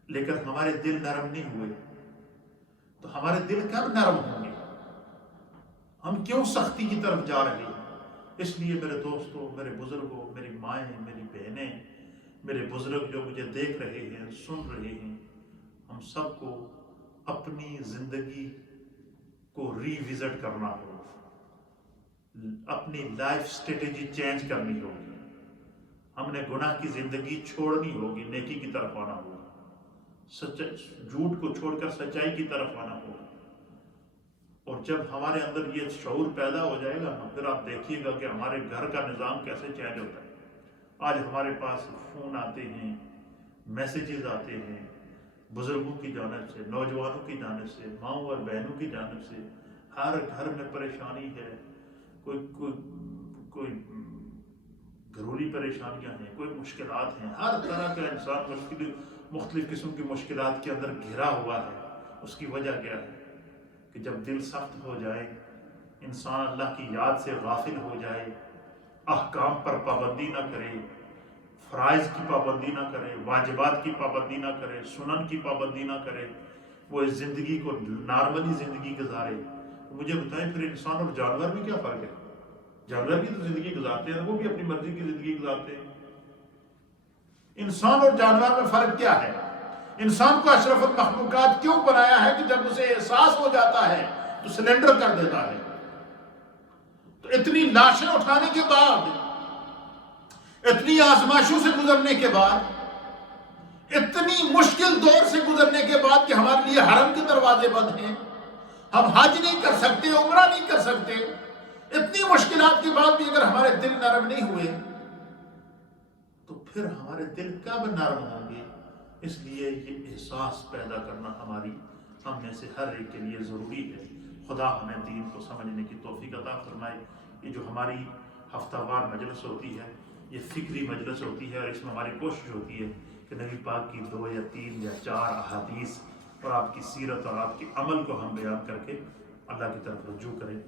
لیکن ہمارے دل نرم نہیں ہوئے. تو ہمارے دل کب نرم ہوں گے؟ ہم کیوں سختی کی طرف جا رہے ہیں؟ اس لیے میرے دوستوں, میرے بزرگوں, میری مائیں, میری بہنیں, میرے بزرگ جو مجھے دیکھ رہے ہیں, سن رہے ہیں, ہم سب کو اپنی زندگی کو ری وزٹ کرنا ہوگا. اپنی لائف اسٹریٹجی چینج کرنی ہوگی. ہم نے گناہ کی زندگی چھوڑنی ہوگی, نیکی کی طرف آنا ہوگا. جھوٹ کو چھوڑ کر سچائی کی طرف آنا ہوگا. اور جب ہمارے اندر یہ شعور پیدا ہو جائے گا نا, پھر آپ دیکھیے گا کہ ہمارے گھر کا نظام کیسے چینج ہوتا ہے. آج ہمارے پاس فون آتے ہیں, میسیجز آتے ہیں, بزرگوں کی جانب سے, نوجوانوں کی جانب سے, ماؤں اور بہنوں کی جانب سے. ہر گھر میں پریشانی ہے. کوئی گھریلو پریشانیاں ہیں, کوئی مشکلات ہیں. ہر طرح کا انسان مختلف قسم کی مشکلات کے اندر گھرا ہوا ہے. اس کی وجہ کیا ہے؟ کہ جب دل سخت ہو جائے, انسان اللہ کی یاد سے غافل ہو جائے, احکام پر پابندی نہ کرے, فرائض کی پابندی نہ کرے, واجبات کی پابندی نہ کرے, سنن کی پابندی نہ کرے, وہ اس زندگی کو نارملی زندگی گزارے. مجھے بتائیں پھر انسان اور جانور میں کیا فرق ہے؟ جانور بھی تو زندگی گزارتے ہیں, وہ بھی اپنی مرضی کی زندگی گزارتے ہیں. انسان اور جانور میں فرق کیا ہے؟ انسان کو اشرف المخلوقات کیوں بنایا ہے کہ جب اسے احساس ہو جاتا ہے تو سلنڈر کر دیتا ہے. تو اتنی لاشیں اٹھانے کے بعد, اتنی آزمائشوں سے گزرنے کے بعد, اتنی مشکل دور سے گزرنے کے بعد کہ ہمارے لیے حرم کے دروازے بند ہیں, ہم حج نہیں کر سکتے, عمرہ نہیں کر سکتے, اتنی مشکلات کے بعد بھی اگر ہمارے دل نرم نہیں ہوئے تو پھر ہمارے دل کب نرم ہوں گے؟ اس لیے یہ احساس پیدا کرنا ہم میں سے ہر ایک کے لیے ضروری ہے. خدا ہمیں دین کو سمجھنے کی توفیق عطا فرمائے. یہ جو ہماری ہفتہ وار مجلس ہوتی ہے, یہ فکری مجلس ہوتی ہے, اور اس میں ہماری کوشش ہوتی ہے کہ نبی پاک کی 2 یا 3 یا 4 احادیث اور آپ کی سیرت اور آپ کے عمل کو ہم بیان کر کے اللہ کی طرف رجوع کریں.